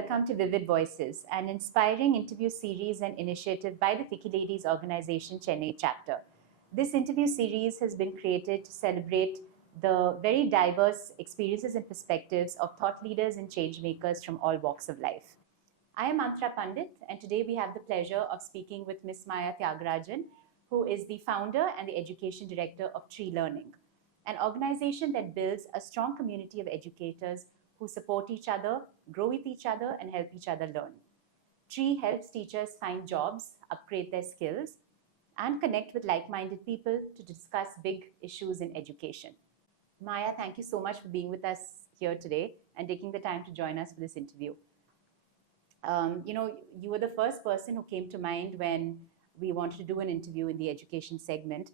welcome to Vivid Voices, an inspiring interview series and initiative by the Thicky Ladies Organization Chennai chapter. This interview series has been created to celebrate the very diverse experiences and perspectives of thought leaders and change makers from all walks of life. I am Antara Pandit, and today we have the pleasure of speaking with Ms. Maya Thiagarajan, who is the founder and the education director of Tree Learning, an organization that builds a strong community of educators who support each other, grow with each other, and help each other learn. Tree helps teachers find jobs, upgrade their skills, and connect with like-minded people to discuss big issues in education. Maya, thank you so much for being with us here today and taking the time to join us for this interview. You were the first person who came to mind when we wanted to do an interview in the education segment.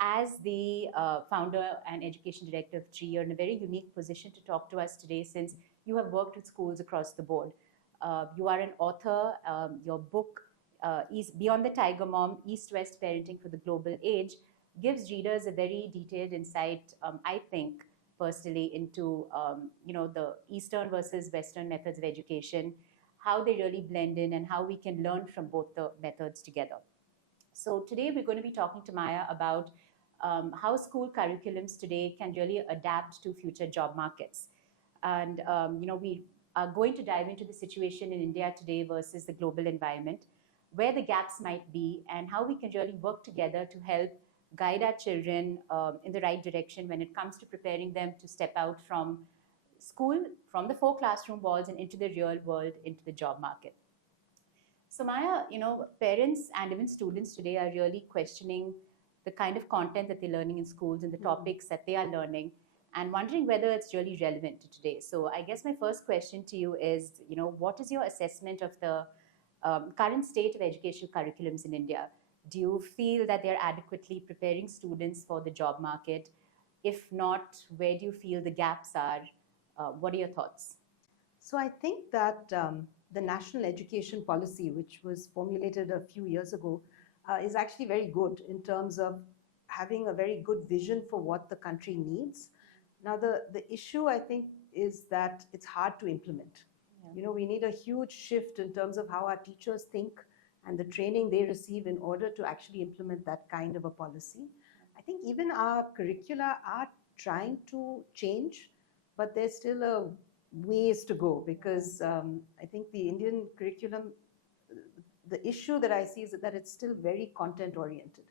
As the founder and education director of Tree, you're in a very unique position to talk to us today since you have worked with schools across the board. You are an author. Your book, Beyond the Tiger Mom, East-West Parenting for the Global Age, gives readers a very detailed insight, I think, personally, into the Eastern versus Western methods of education, how they really blend in, and how we can learn from both the methods together. So today we're going to be talking to Maya about how school curriculums today can really adapt to future job markets. And we are going to dive into the situation in India today versus the global environment, where the gaps might be, and how we can really work together to help guide our children in the right direction when it comes to preparing them to step out from school, from the four classroom walls and into the real world, into the job market. So Maya, parents and even students today are really questioning the kind of content that they're learning in schools and the topics that they are learning and wondering whether it's really relevant to today. So I guess my first question to you is, what is your assessment of the current state of educational curriculums in India? Do you feel that they're adequately preparing students for the job market? If not, where do you feel the gaps are? What are your thoughts? So I think that the national education policy, which was formulated a few years ago, is actually very good in terms of having a very good vision for what the country needs. Now, the issue, I think, is that it's hard to implement. Yeah. We need a huge shift in terms of how our teachers think and the training they receive in order to actually implement that kind of a policy. I think even our curricula are trying to change, but there's still a ways to go because I think the Indian curriculum, the issue that I see is that it's still very content oriented.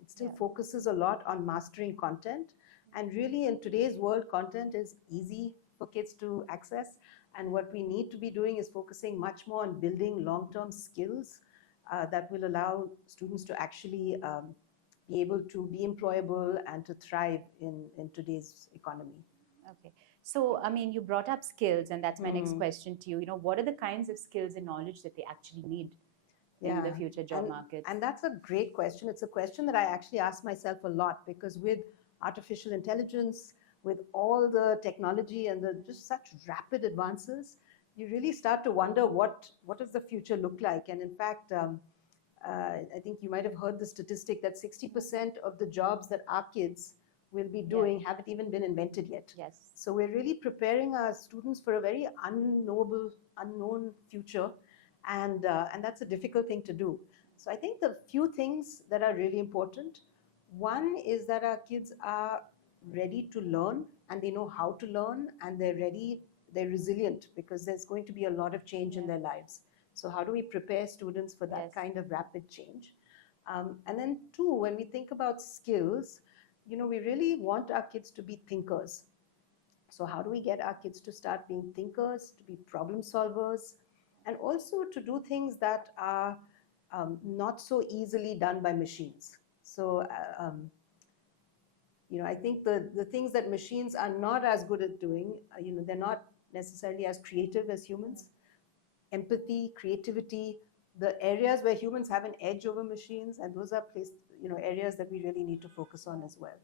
It still focuses a lot on mastering content, and really in today's world, content is easy for kids to access, and what we need to be doing is focusing much more on building long-term skills that will allow students to actually be able to be employable and to thrive in today's economy. Okay. So, you brought up skills, and that's my next question to you. What are the kinds of skills and knowledge that they actually need in the future job market? And that's a great question. It's a question that I actually ask myself a lot because with artificial intelligence, with all the technology and the just such rapid advances, you really start to wonder what does the future look like? And in fact, I think you might have heard the statistic that 60% of the jobs that our kids will be doing haven't even been invented yet. Yes. So we're really preparing our students for a very unknown future, and that's a difficult thing to do. So I think the few things that are really important, one is that our kids are ready to learn and they know how to learn and they're resilient because there's going to be a lot of change in their lives. So how do we prepare students for that kind of rapid change? And then two, when we think about skills, we really want our kids to be thinkers. So how do we get our kids to start being thinkers, to be problem solvers, and also to do things that are not so easily done by machines? So, I think the things that machines are not as good at doing, they're not necessarily as creative as humans. Empathy, creativity, the areas where humans have an edge over machines, and those are areas that we really need to focus on as well.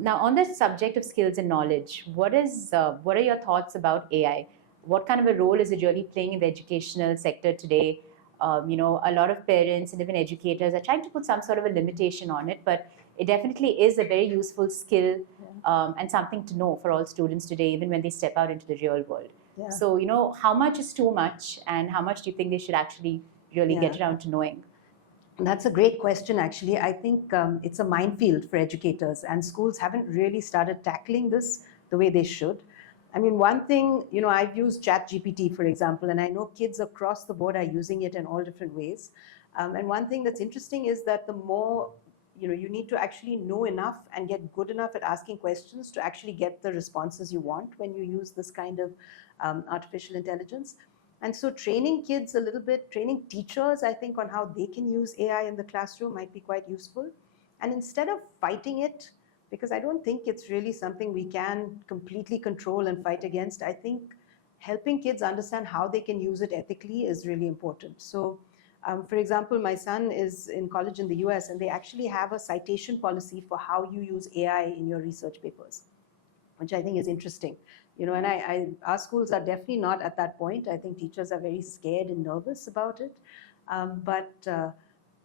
Now, on the subject of skills and knowledge, what are your thoughts about AI? What kind of a role is it really playing in the educational sector today? A lot of parents and even educators are trying to put some sort of a limitation on it, but it definitely is a very useful skill and something to know for all students today, even when they step out into the real world. Yeah. So, how much is too much, and how much do you think they should actually really get around to knowing? That's a great question, actually. I think it's a minefield for educators, and schools haven't really started tackling this the way they should. I mean, one thing, I've used ChatGPT, for example, and I know kids across the board are using it in all different ways. And one thing that's interesting is that the more, you need to actually know enough and get good enough at asking questions to actually get the responses you want when you use this kind of artificial intelligence. And so training kids a little bit, training teachers, I think, on how they can use AI in the classroom might be quite useful. And instead of fighting it, because I don't think it's really something we can completely control and fight against, I think helping kids understand how they can use it ethically is really important. So, for example, my son is in college in the US, and they actually have a citation policy for how you use AI in your research papers, which I think is interesting. And our schools are definitely not at that point. I think teachers are very scared and nervous about it.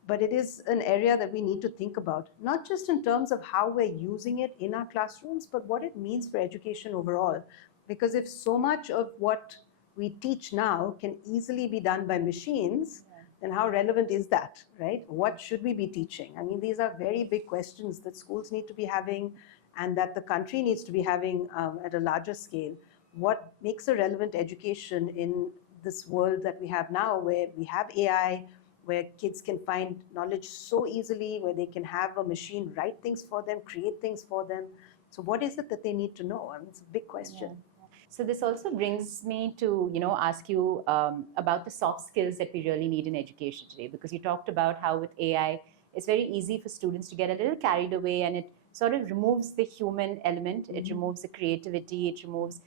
But it is an area that we need to think about, not just in terms of how we're using it in our classrooms, but what it means for education overall. Because if so much of what we teach now can easily be done by machines, then how relevant is that, right? What should we be teaching? I mean, these are very big questions that schools need to be having, and that the country needs to be having at a larger scale. What makes a relevant education in this world that we have now, where we have AI, where kids can find knowledge so easily, where they can have a machine write things for them, create things for them. So what is it that they need to know? I mean, it's a big question. Yeah. So this also brings me to, ask you about the soft skills that we really need in education today, because you talked about how with AI, it's very easy for students to get a little carried away, and it sort of removes the human element. It removes the creativity. It removes,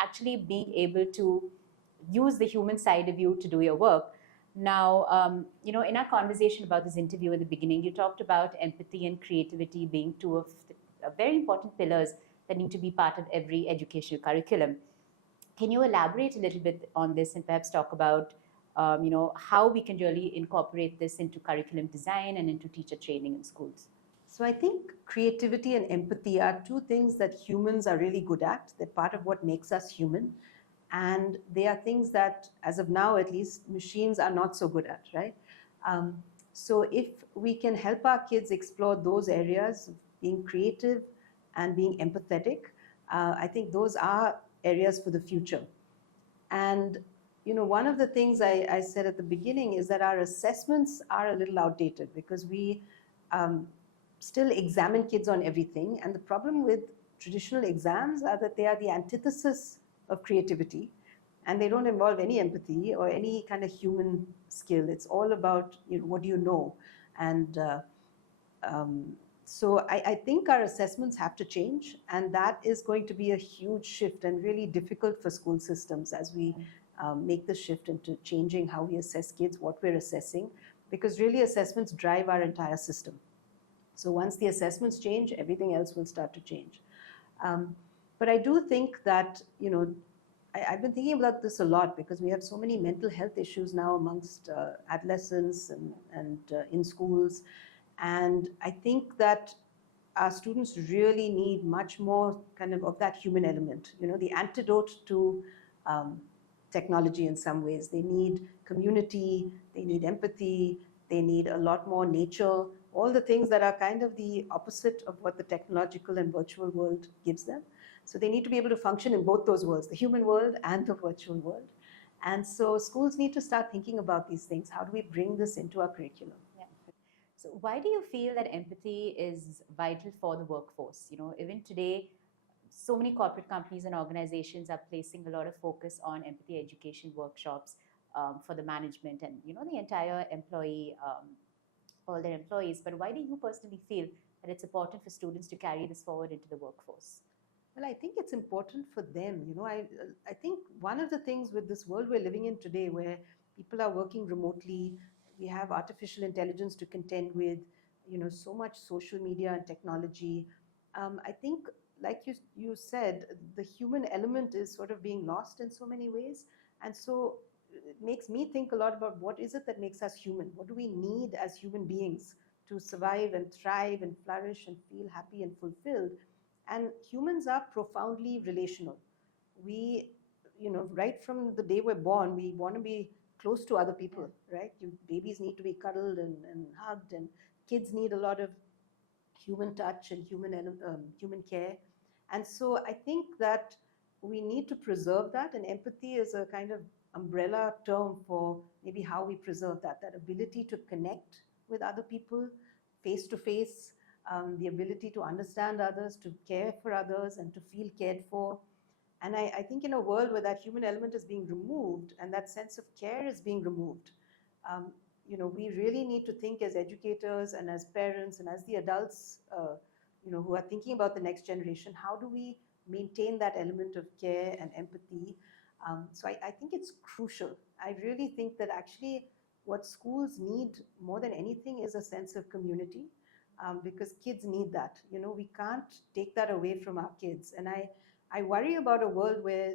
actually being able to use the human side of you to do your work. Now, in our conversation about this interview in the beginning, you talked about empathy and creativity being two of the very important pillars that need to be part of every educational curriculum. Can you elaborate a little bit on this and perhaps talk about how we can really incorporate this into curriculum design and into teacher training in schools? So I think creativity and empathy are two things that humans are really good at. They're part of what makes us human. And they are things that, as of now at least, machines are not so good at, right? So if we can help our kids explore those areas, being creative and being empathetic, I think those are areas for the future. And one of the things I said at the beginning is that our assessments are a little outdated, because we still examine kids on everything. And the problem with traditional exams are that they are the antithesis of creativity, and they don't involve any empathy or any kind of human skill. It's all about what do you know. And so I think our assessments have to change, and that is going to be a huge shift and really difficult for school systems as we make the shift into changing how we assess kids, what we're assessing, because really assessments drive our entire system. So once the assessments change, everything else will start to change. But I do think that, I've been thinking about this a lot, because we have so many mental health issues now amongst adolescents and in schools. And I think that our students really need much more kind of that human element, the antidote to technology in some ways. They need community, they need empathy, they need a lot more nature, all the things that are kind of the opposite of what the technological and virtual world gives them. So they need to be able to function in both those worlds, the human world and the virtual world. And so schools need to start thinking about these things. How do we bring this into our curriculum? Yeah. So why do you feel that empathy is vital for the workforce? Even today, so many corporate companies and organizations are placing a lot of focus on empathy education workshops for the management and the entire employee, all their employees. But why do you personally feel that it's important for students to carry this forward into the workforce? Well, I think it's important for them. I think one of the things with this world we're living in today, where people are working remotely, we have artificial intelligence to contend with, so much social media and technology. I think, like you said, the human element is sort of being lost in so many ways. And so it makes me think a lot about what is it that makes us human? What do we need as human beings to survive and thrive and flourish and feel happy and fulfilled? And humans are profoundly relational. We, right from the day we're born, we want to be close to other people, right? Babies need to be cuddled and hugged, and kids need a lot of human touch and human care. And so I think that we need to preserve that, and empathy is a kind of umbrella term for maybe how we preserve that ability to connect with other people face to face, the ability to understand others, to care for others, and to feel cared for. And I think in a world where that human element is being removed and that sense of care is being removed, um, we really need to think as educators and as parents and as the adults, who are thinking about the next generation, how do we maintain that element of care and empathy? So I think it's crucial. I really think that actually what schools need more than anything is a sense of community, because kids need that. We can't take that away from our kids. And I worry about a world where,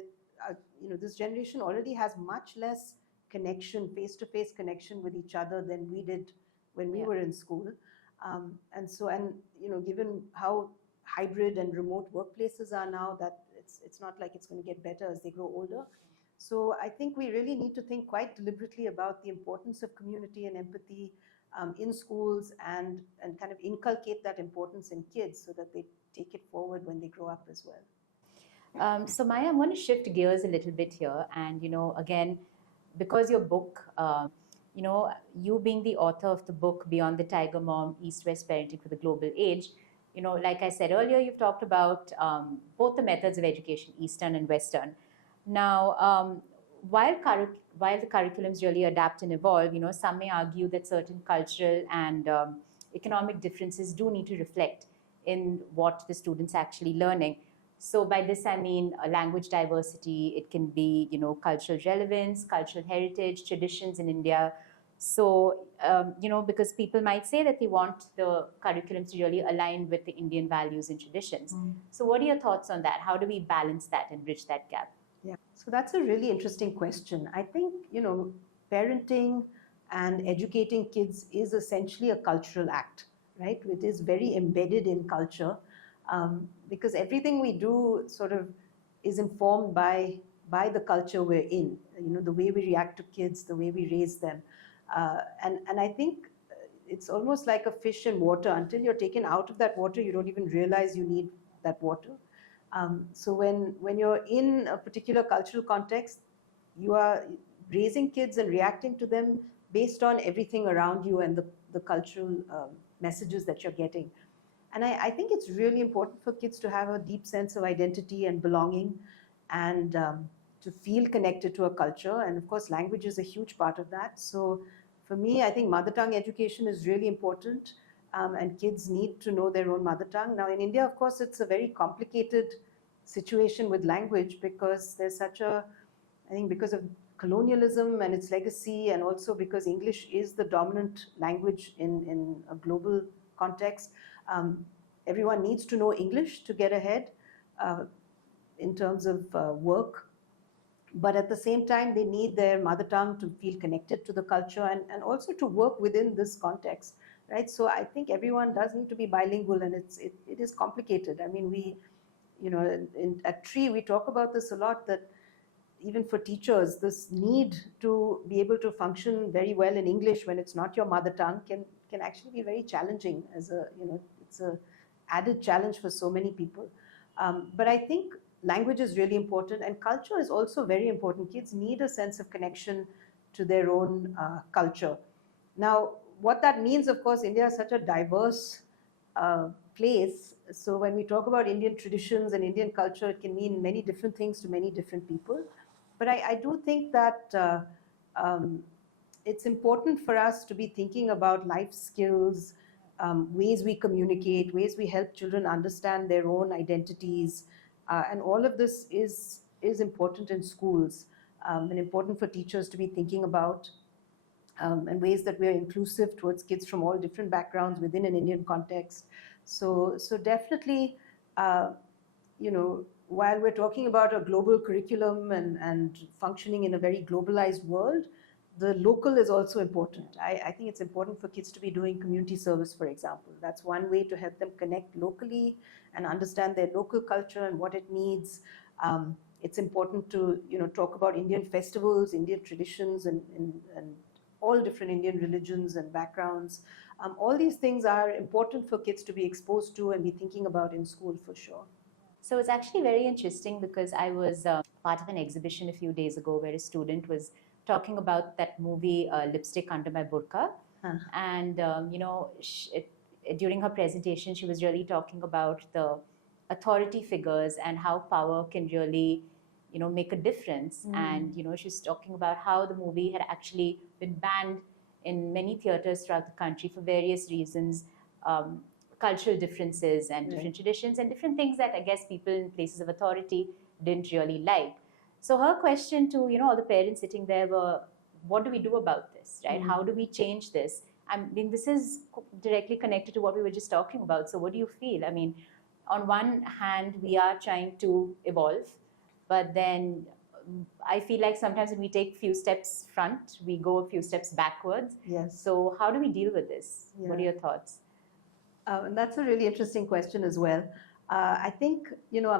this generation already has much less connection, face-to-face connection with each other than we did when we were in school. Given how hybrid and remote workplaces are now, that it's not like it's going to get better as they grow older. So I think we really need to think quite deliberately about the importance of community and empathy in schools, and kind of inculcate that importance in kids so that they take it forward when they grow up as well. So Maya, I'm going to shift gears a little bit here, and again, because your book, you being the author of the book Beyond the Tiger Mom: East-West Parenting for the Global Age, like I said earlier, you've talked about both the methods of education, Eastern and Western. Now, while the curriculums really adapt and evolve, some may argue that certain cultural and economic differences do need to reflect in what the students are actually learning. So by this, I mean language diversity. It can be, cultural relevance, cultural heritage, traditions in India. So, because people might say that they want the curriculum to really align with the Indian values and traditions. So what are your thoughts on that? How do we balance that and bridge that gap? Yeah, so that's a really interesting question. I think, parenting and educating kids is essentially a cultural act, right? It is very embedded in culture, because everything we do sort of is informed by the culture we're in, the way we react to kids, the way we raise them. And I think it's almost like a fish in water. Until you're taken out of that water, you don't even realize you need that water. So when you're in a particular cultural context, you are raising kids and reacting to them based on everything around you and the cultural messages that you're getting. And I think it's really important for kids to have a deep sense of identity and belonging, and to feel connected to a culture. And of course, language is a huge part of that. So for me, I think mother tongue education is really important. And kids need to know their own mother tongue. Now in India, of course, it's a very complicated situation with language, because there's such a, I think because of colonialism and its legacy, and also because English is the dominant language in a global context. Everyone needs to know English to get ahead in terms of work. But at the same time, they need their mother tongue to feel connected to the culture, and also to work within this context, right? So I think everyone does need to be bilingual, and it is complicated. I mean, at TREE, we talk about this a lot, that even for teachers, this need to be able to function very well in English when it's not your mother tongue can actually be very challenging. It's a added challenge for so many people. But I think language is really important, and culture is also very important. Kids need a sense of connection to their own culture. Now, what that means, of course, India is such a diverse place. So when we talk about Indian traditions and Indian culture, it can mean many different things to many different people. But I do think that it's important for us to be thinking about life skills, ways we communicate, ways we help children understand their own identities. And all of this is important in schools, and important for teachers to be thinking about, and ways that we are inclusive towards kids from all different backgrounds within an Indian context. So definitely, while we're talking about a global curriculum and functioning in a very globalized world, the local is also important. I think it's important for kids to be doing community service, for example. That's one way to help them connect locally and understand their local culture and what it needs. It's important to, talk about Indian festivals, Indian traditions, and all different Indian religions and backgrounds. All these things are important for kids to be exposed to and be thinking about in school for sure. So it's actually very interesting because I was part of an exhibition a few days ago where a student was talking about that movie Lipstick Under My Burqa. Huh. And, during her presentation, she was really talking about the authority figures and how power can really, make a difference. And, she's talking about how the movie had actually been banned in many theaters throughout the country for various reasons. Cultural differences and different traditions and different things that I guess people in places of authority didn't really like. So her question to all the parents sitting there were, what do we do about this, right? How do we change this? I mean, this is directly connected to what we were just talking about. So what do you feel? I mean, on one hand, we are trying to evolve, but then I feel like sometimes when we take few steps front, we go a few steps backwards. Yes. So how do we deal with this? Yeah. What are your thoughts? And that's a really interesting question as well. I think,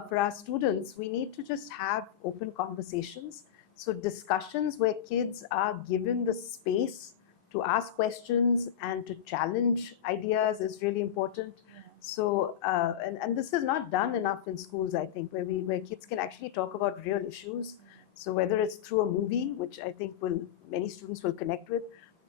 for our students, we need to just have open conversations. So discussions where kids are given the space to ask questions and to challenge ideas is really important. Yeah. So, and this is not done enough in schools, I think, where kids can actually talk about real issues. So whether it's through a movie, which I think many students will connect with,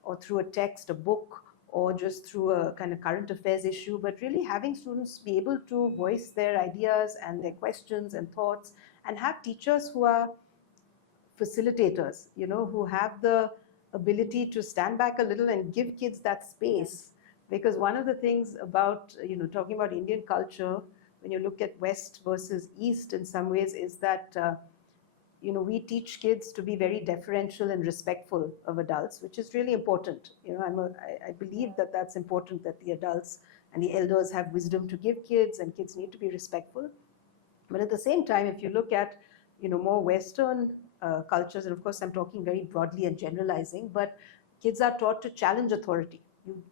or through a text, a book, or just through a kind of current affairs issue, but really having students be able to voice their ideas and their questions and thoughts, and have teachers who are facilitators, who have the ability to stand back a little and give kids that space. Because one of the things about, talking about Indian culture, when you look at West versus East in some ways, is that we teach kids to be very deferential and respectful of adults, which is really important. I believe that that's important, that the adults and the elders have wisdom to give kids, and kids need to be respectful. But at the same time, if you look at, more Western cultures, and of course I'm talking very broadly and generalizing, but kids are taught to challenge authority.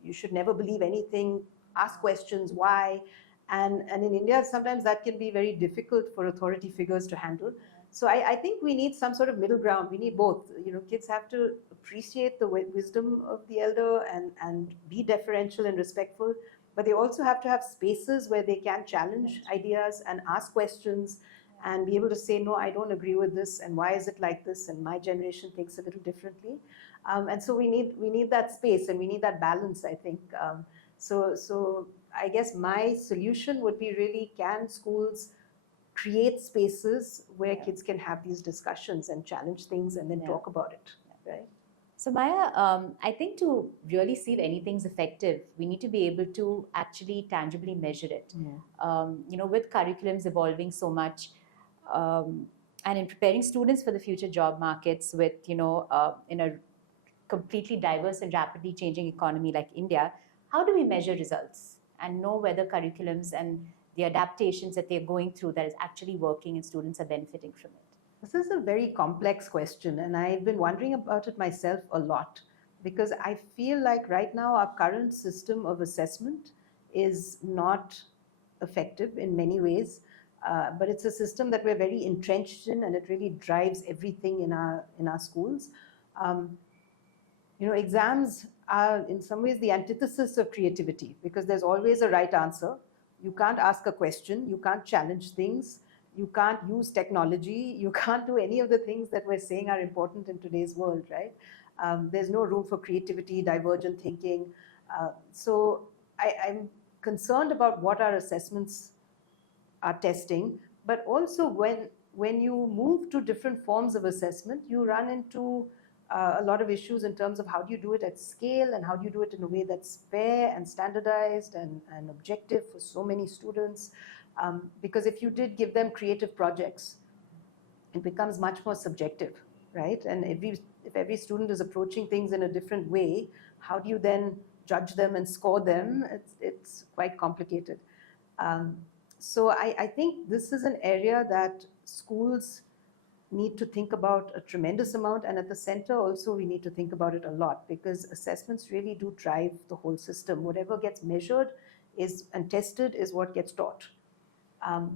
You should never believe anything, ask questions, why? And in India, sometimes that can be very difficult for authority figures to handle. So I think we need some sort of middle ground. We need both. Kids have to appreciate the wisdom of the elder and be deferential and respectful, but they also have to have spaces where they can challenge ideas and ask questions and be able to say, no, I don't agree with this, and why is it like this, and my generation thinks a little differently. And so we need that space, and we need that balance, I think. So I guess my solution would be really, can schools create spaces where kids can have these discussions and challenge things and then talk about it, right? So Maya, I think to really see if anything's effective, we need to be able to actually tangibly measure it. With curriculums evolving so much, and in preparing students for the future job markets with, in a completely diverse and rapidly changing economy like India, how do we measure results and know whether curriculums and the adaptations that they're going through that is actually working and students are benefiting from it? This is a very complex question, and I've been wondering about it myself a lot, because I feel like right now our current system of assessment is not effective in many ways, but it's a system that we're very entrenched in, and it really drives everything in our schools. Exams are in some ways the antithesis of creativity, because there's always a right answer. You can't ask a question, you can't challenge things, you can't use technology, you can't do any of the things that we're saying are important in today's world, right? There's no room for creativity, divergent thinking. So I'm concerned about what our assessments are testing, but also when you move to different forms of assessment, you run into a lot of issues in terms of how do you do it at scale, and how do you do it in a way that's fair and standardized and objective for so many students. Because if you did give them creative projects, it becomes much more subjective, right? And if every student is approaching things in a different way, how do you then judge them and score them? It's quite complicated. So I think this is an area that schools need to think about a tremendous amount, and at the center also we need to think about it a lot, because assessments really do drive the whole system. Whatever gets measured and tested is what gets taught.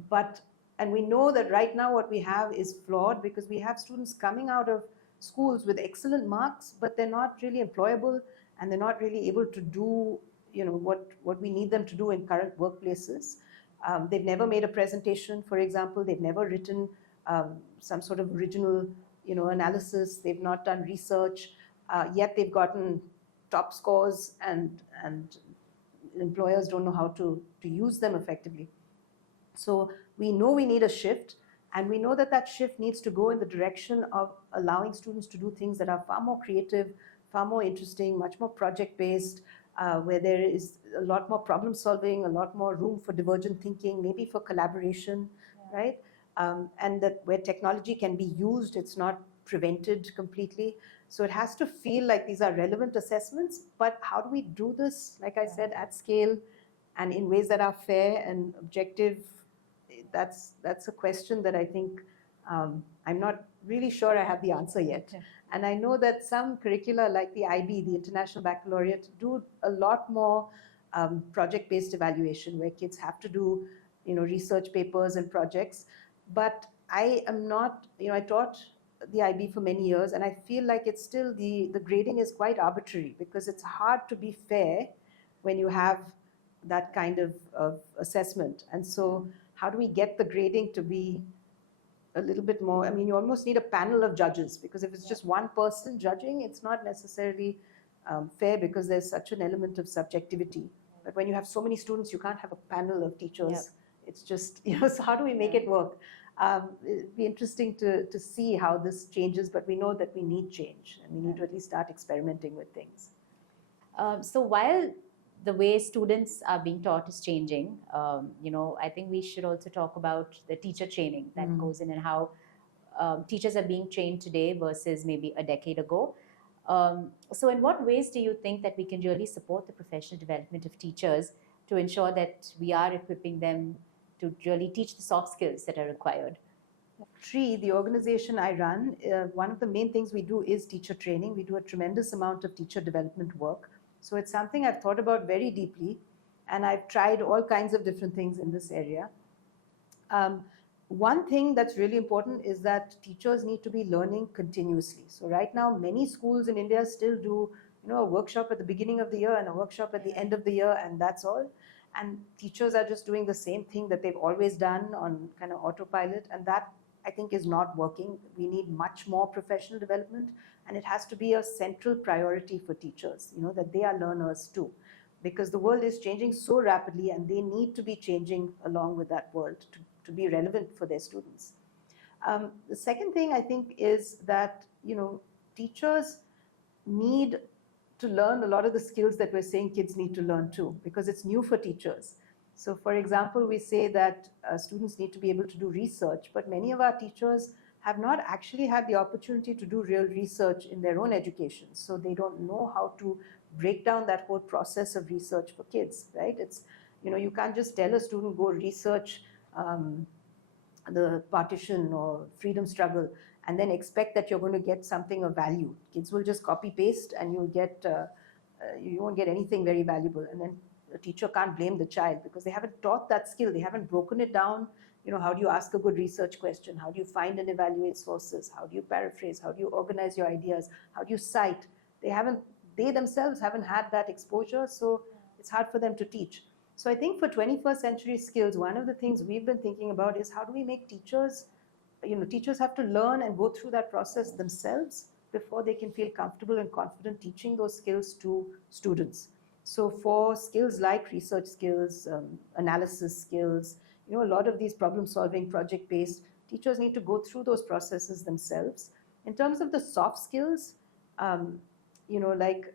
But And we know that right now what we have is flawed because we have students coming out of schools with excellent marks, but they're not really employable and they're not really able to do what we need them to do in current workplaces. They've never made a presentation, for example. They've never written some sort of original analysis. They've not done research, yet they've gotten top scores, and employers don't know how to use them effectively. So we know we need a shift, and we know that that shift needs to go in the direction of allowing students to do things that are far more creative, far more interesting, much more project-based, where there is a lot more problem solving, a lot more room for divergent thinking, maybe for collaboration, right? And that where technology can be used, it's not prevented completely. So it has to feel like these are relevant assessments, but how do we do this, like I said, at scale and in ways that are fair and objective? That's a question that I think I'm not really sure I have the answer yet. And I know that some curricula like the IB, the International Baccalaureate, do a lot more project-based evaluation where kids have to do research papers and projects. But I am not, I taught the IB for many years, and I feel like it's still, the grading is quite arbitrary because it's hard to be fair when you have that kind of assessment. And so how do we get the grading to be a little bit more? I mean, you almost need a panel of judges, because if it's just one person judging, it's not necessarily fair because there's such an element of subjectivity. But when you have so many students, you can't have a panel of teachers. It's just, so how do we make it work? It'd be interesting to see how this changes, but we know that we need change, and we need to at least start experimenting with things. So while the way students are being taught is changing, I think we should also talk about the teacher training that goes in, and how teachers are being trained today versus maybe a decade ago. So in what ways do you think that we can really support the professional development of teachers to ensure that we are equipping them to really teach the soft skills that are required? TREE, the organization I run, one of the main things we do is teacher training. We do a tremendous amount of teacher development work. So it's something I've thought about very deeply, and I've tried all kinds of different things in this area. One thing that's really important is that teachers need to be learning continuously. So right now, many schools in India still do a workshop at the beginning of the year and a workshop at the end of the year, and that's all. And teachers are just doing the same thing that they've always done on kind of autopilot, and that, I think, is not working. We need much more professional development, and it has to be a central priority for teachers, that they are learners too, because the world is changing so rapidly, and they need to be changing along with that world to be relevant for their students. The second thing I think is that, teachers need to learn a lot of the skills that we're saying kids need to learn too, because it's new for teachers. So for example, we say that students need to be able to do research, but many of our teachers have not actually had the opportunity to do real research in their own education. So they don't know how to break down that whole process of research for kids, right? It's, you can't just tell a student, go research the partition or freedom struggle, and then expect that you're going to get something of value. Kids will just copy paste, and you'll get, you won't get anything very valuable. And then the teacher can't blame the child because they haven't taught that skill. They haven't broken it down. How do you ask a good research question? How do you find and evaluate sources? How do you paraphrase? How do you organize your ideas? How do you cite? They themselves haven't had that exposure, so it's hard for them to teach. So I think for 21st century skills, one of the things we've been thinking about is how do we make teachers, teachers have to learn and go through that process themselves before they can feel comfortable and confident teaching those skills to students. So for skills like research skills, analysis skills, a lot of these problem-solving, project-based, teachers need to go through those processes themselves. In terms of the soft skills, like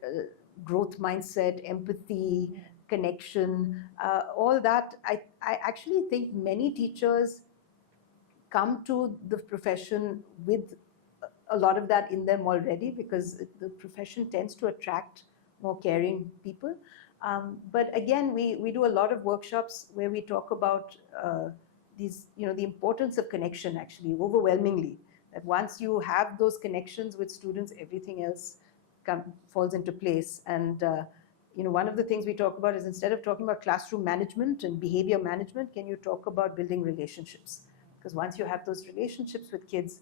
growth mindset, empathy, connection, all that, I actually think many teachers come to the profession with a lot of that in them already, because the profession tends to attract more caring people. But again, we do a lot of workshops where we talk about these, the importance of connection, actually, overwhelmingly. That once you have those connections with students, everything else falls into place. And one of the things we talk about is, instead of talking about classroom management and behavior management, can you talk about building relationships? because once you have those relationships with kids,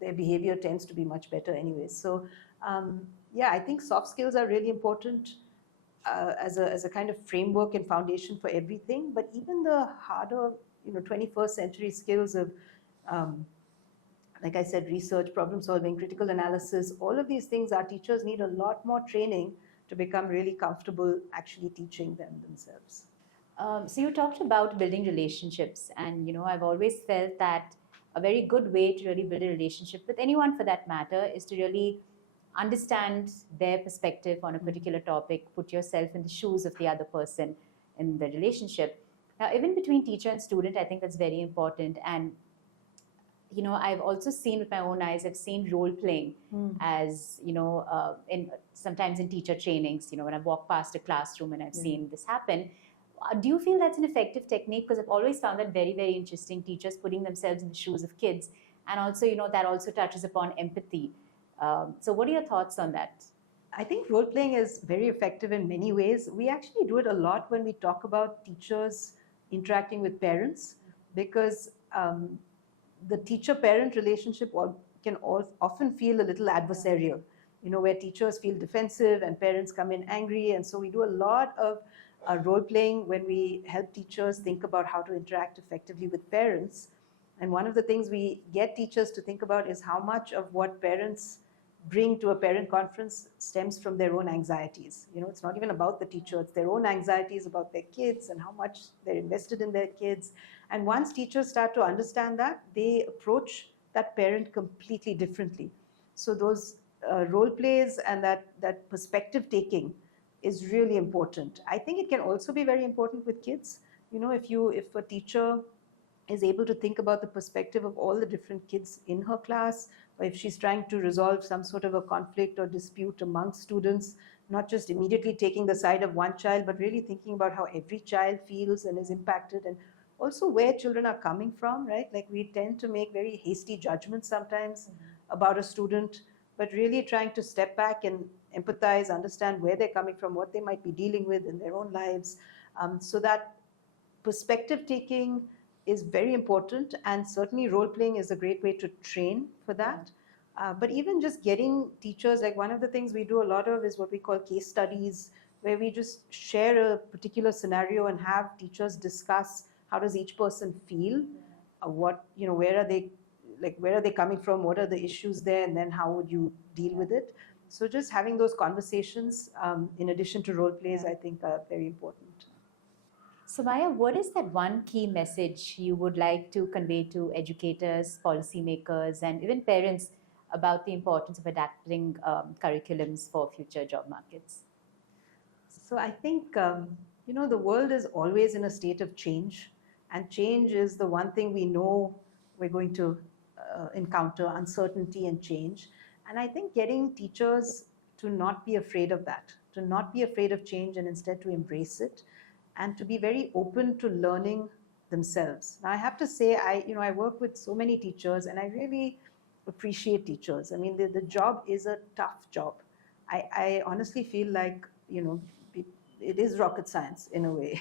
their behavior tends to be much better anyway. So yeah, I think soft skills are really important as a kind of framework and foundation for everything. But even the harder, 21st century skills of, like I said, research, problem solving, critical analysis, all of these things, our teachers need a lot more training to become really comfortable actually teaching them themselves. So you talked about building relationships, and I've always felt that a very good way to really build a relationship with anyone, for that matter, is to really understand their perspective on a particular topic, put yourself in the shoes of the other person in the relationship. Now, even between teacher and student, I think that's very important. And I've also seen with my own eyes, I've seen role playing as, in sometimes in teacher trainings, when I've walked past a classroom and I've seen this happen. Do you feel that's an effective technique? Because I've always found that very, very interesting, teachers putting themselves in the shoes of kids. And also, that also touches upon empathy. So what are your thoughts on that? I think role playing is very effective in many ways. We actually do it a lot when we talk about teachers interacting with parents, because the teacher-parent relationship can often feel a little adversarial, where teachers feel defensive and parents come in angry. And so we do a lot of role playing when we help teachers think about how to interact effectively with parents. And one of the things we get teachers to think about is how much of what parents bring to a parent conference stems from their own anxieties. It's not even about the teacher, it's their own anxieties about their kids and how much they're invested in their kids. And once teachers start to understand that, they approach that parent completely differently. So those role plays and that perspective taking is really important. I think it can also be very important with kids. If a teacher is able to think about the perspective of all the different kids in her class, or if she's trying to resolve some sort of a conflict or dispute among students, not just immediately taking the side of one child, but really thinking about how every child feels and is impacted, and also where children are coming from, right? Like, we tend to make very hasty judgments sometimes about a student, but really trying to step back and empathize, understand where they're coming from, what they might be dealing with in their own lives. So that perspective taking is very important, and certainly role playing is a great way to train for that. But even just getting teachers, like one of the things we do a lot of is what we call case studies, where we just share a particular scenario and have teachers discuss how does each person feel, where are they coming from, what are the issues there, and then how would you deal with it. So just having those conversations, in addition to role plays, I think are very important. So Maya, what is that one key message you would like to convey to educators, policymakers, and even parents about the importance of adapting curriculums for future job markets? So I think, the world is always in a state of change, and change is the one thing we know we're going to encounter, uncertainty and change. And I think getting teachers to not be afraid of that, to not be afraid of change, and instead to embrace it, and to be very open to learning themselves. Now, I have to say, I work with so many teachers, and I really appreciate teachers. I mean, the job is a tough job. I honestly feel like, it is rocket science in a way.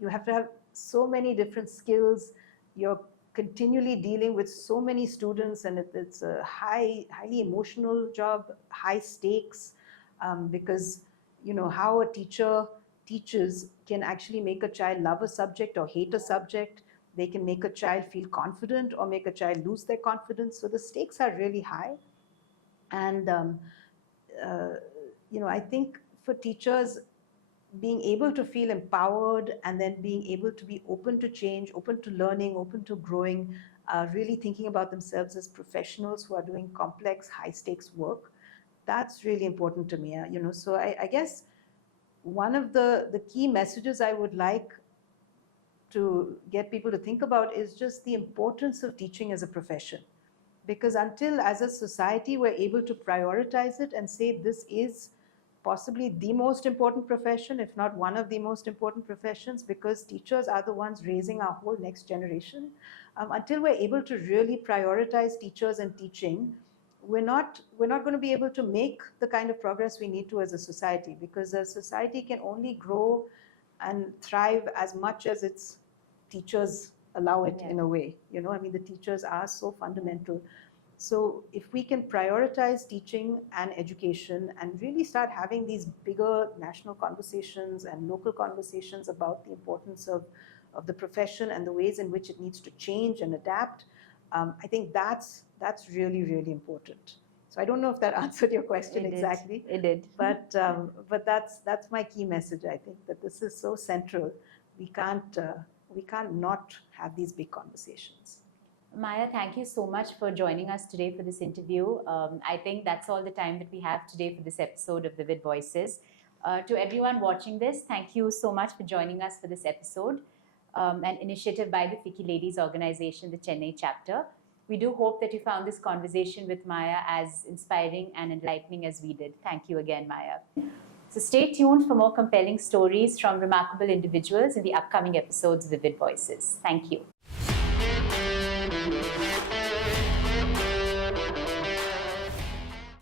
You have to have so many different skills. You're continually dealing with so many students, and it's a highly emotional job, high stakes, because how a teacher teaches can actually make a child love a subject or hate a subject. They can make a child feel confident or make a child lose their confidence. So the stakes are really high. And I think for teachers, being able to feel empowered and then being able to be open to change, open to learning, open to growing, really thinking about themselves as professionals who are doing complex, high-stakes work, that's really important to me. So I guess one of the key messages I would like to get people to think about is just the importance of teaching as a profession. Because until, as a society, we're able to prioritize it and say this is possibly the most important profession, if not one of the most important professions, because teachers are the ones raising our whole next generation. Until we're able to really prioritize teachers and teaching, we're not going to be able to make the kind of progress we need to as a society, because a society can only grow and thrive as much as its teachers allow it Yeah. in a way. I mean, the teachers are so fundamental. So if we can prioritize teaching and education and really start having these bigger national conversations and local conversations about the importance of the profession and the ways in which it needs to change and adapt, I think that's really, really important. So I don't know if that answered your question exactly. It did. But that's my key message. I think that this is so central. We can't not have these big conversations. Maya, thank you so much for joining us today for this interview. I think that's all the time that we have today for this episode of Vivid Voices. To everyone watching this, thank you so much for joining us for this episode, an initiative by the FICCI Ladies Organization, the Chennai chapter. We do hope that you found this conversation with Maya as inspiring and enlightening as we did. Thank you again, Maya. So stay tuned for more compelling stories from remarkable individuals in the upcoming episodes of Vivid Voices. Thank you.